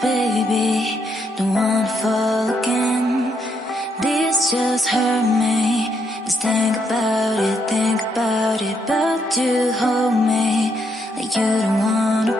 baby, don't wanna fall again. This just hurt me. Just think about it, but you hold me like you don't wanna